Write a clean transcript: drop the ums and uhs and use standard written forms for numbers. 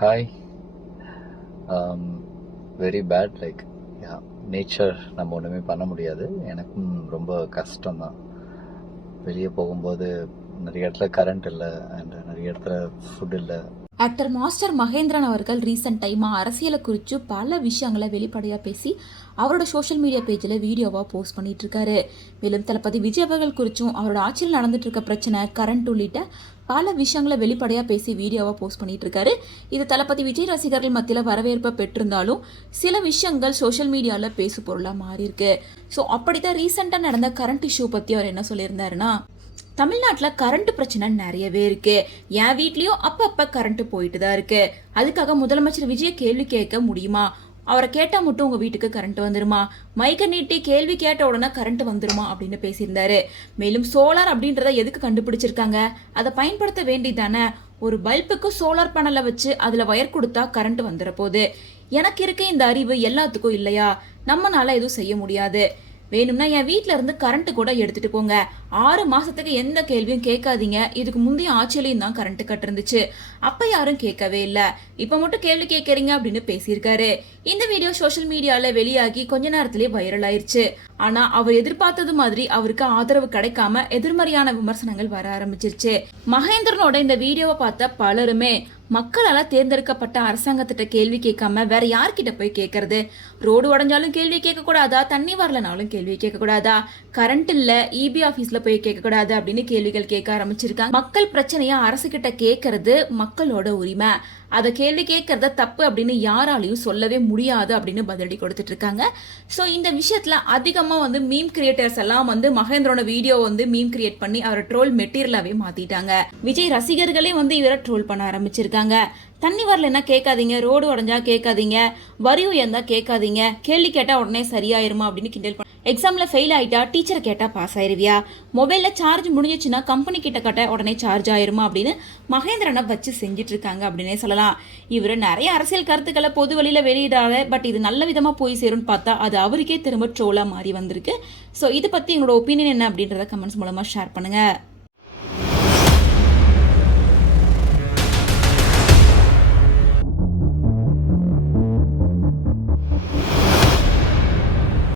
Hi. Very bad. Like nature நம்ம ஒன்றுமே பண்ண முடியாது. எனக்கும் ரொம்ப கஷ்டம்தான். வெளியே போகும்போது நிறைய இடத்துல கரண்ட் இல்லை அண்ட் நிறைய இடத்துல ஃபுட் இல்லை. ஆக்டர் மாஸ்டர் மகேந்திரன் அவர்கள் ரீசெண்ட் டைமாக அரசியலை குறித்து பல விஷயங்களை வெளிப்படையாக பேசி அவரோட சோஷியல் மீடியா பேஜில் வீடியோவாக போஸ்ட் பண்ணிட்டு இருக்காரு. மேலும் தளபதி விஜய் அவர்கள் குறித்தும் அவரோட ஆட்சியில் நடந்துட்டு இருக்க பிரச்சனை, கரண்ட் உள்ளிட்ட பல விஷயங்களை வெளிப்படையாக பேசி வீடியோவாக போஸ்ட் பண்ணிட்டு இருக்காரு. இது தளபதி விஜய் ரசிகர்கள் மத்தியில் வரவேற்பை பெற்றிருந்தாலும் சில விஷயங்கள் சோஷியல் மீடியாவில் பேசு பொருளாக மாறியிருக்கு. ஸோ அப்படித்தான் ரீசெண்டாக நடந்த கரண்ட் இஷ்யூ பற்றி அவர் என்ன சொல்லியிருந்தாருன்னா, தமிழ்நாட்டில் கரண்ட் பிரச்சனை நிறையவே இருக்கு. என் வீட்லயும் அப்பப்ப கரண்ட் போயிட்டு தான் இருக்கு. அதுக்காக முதலமைச்சர் விஜய் கேள்வி கேட்க முடியுமா? அவரை கேட்டா மட்டும் உங்க வீட்டுக்கு கரண்ட் வந்துருமா? மைக்க நீட்டி கேள்வி கேட்ட உடனே கரண்ட் வந்துருமா அப்படின்னு பேசியிருந்தாரு. மேலும் சோலார் அப்படின்றத எதுக்கு கண்டுபிடிச்சிருக்காங்க, அதை பயன்படுத்த வேண்டியதானே. ஒரு பல்புக்கு சோலார் பேனலை வச்சு அதுல வயர் கொடுத்தா கரண்ட் வந்துட போகுது. எனக்கு இருக்க இந்த அறிவு எல்லாத்துக்கும் இல்லையா? நம்மனால எதுவும் செய்ய முடியாது. வேணும்னா என் வீட்டில இருந்து கரண்ட் கூட எடுத்துட்டு போங்க. 6 மாசத்துக்கு எந்த கேள்வியும் கேட்காதீங்க. இதுக்கு முந்தைய ஆட்சியிலையும் தான் கரண்ட் கட் இருந்துச்சு. அப்ப யாரும் கேட்கவே இல்லை. இப்ப மட்டும் கேள்வி கேட்கறீங்க அப்படின்னு பேசியிருக்காரு. இந்த வீடியோ சோஷியல் மீடியால வெளியாகி கொஞ்ச நேரத்திலேயே வைரல் ஆயிருச்சு. ஆனா அவர் எதிர்பார்த்தது மாதிரி அவருக்கு ஆதரவு கிடைக்காம எதிர்மறையான விமர்சனங்கள் வர ஆரம்பிச்சிருச்சு. மகேந்திரனோட இந்த வீடியோவை பார்த்த பலருமே மக்களால தேர்ந்தெடுக்கப்பட்ட அரசாங்கத்திட்ட கேள்வி கேட்காம வேற யார்கிட்ட போய் கேட்கறது? ரோடு உடஞ்சாலும் கேள்வி கேட்க கூடாதா? தண்ணி வரலனாலும் கேள்வி கேட்க கூடாதா? கரண்ட் இல்ல இபி ஆபீஸ்ல போய் கேட்க கூடாது அப்படின்னு கேள்விகள் கேட்க ஆரம்பிச்சிருக்காங்க. மக்கள் பிரச்சனையா அரசு கிட்ட கேட்கறது மக்களோட உரிமை. அதை கேள்வி கேட்கறத தப்பு அப்படின்னு யாராலையும் சொல்லவே முடியாது அப்படின்னு பதிலடி கொடுத்துட்டு இருக்காங்க. ஸோ இந்த விஷயத்துல அதிகமா மீம் கிரியேட்டர்ஸ் எல்லாம் மகேந்திரோட வீடியோ மீம் கிரியேட் பண்ணி அவரை ட்ரோல் மெட்டீரியலாவே மாத்திட்டாங்க. விஜய் ரசிகர்களே இவரை ட்ரோல் பண்ண ஆரம்பிச்சிருக்காங்க. தண்ணி வரலன்னா கேட்காதீங்க, ரோடு உடஞ்சா கேட்காதீங்க, வரி உயர்ந்தா கேட்காதீங்க, கேள்வி கேட்டா உடனே சரியாயிருமா அப்படின்னு கிண்டல் பண்ண. எக்ஸாம்ல ஃபெயில் ஆயிட்டா டீச்சரை கேட்டா பாஸ் ஆயிருவியா? மொபைல்ல சார்ஜ் முடிஞ்சிச்சுன்னா கம்பெனி கிட்ட கட்ட உடனே சார்ஜ் ஆயிருமா அப்படின்னு மகேந்திரனை வச்சு செஞ்சுட்டு இருக்காங்க அப்படின்னே சொல்லலாம். இவர் நிறைய அரசியல் கருத்துக்களை பொது வழியில வெளியிடாத, பட் இது நல்ல விதமா போய் சேரும்னு பார்த்தா அது அவருக்கே திரும்ப ட்ரோலா மாறி வந்திருக்கு. ஸோ இதை பத்தி எங்களோட ஒப்பீனியன் என்ன அப்படின்றத கமெண்ட்ஸ் மூலமா ஷேர் பண்ணுங்க.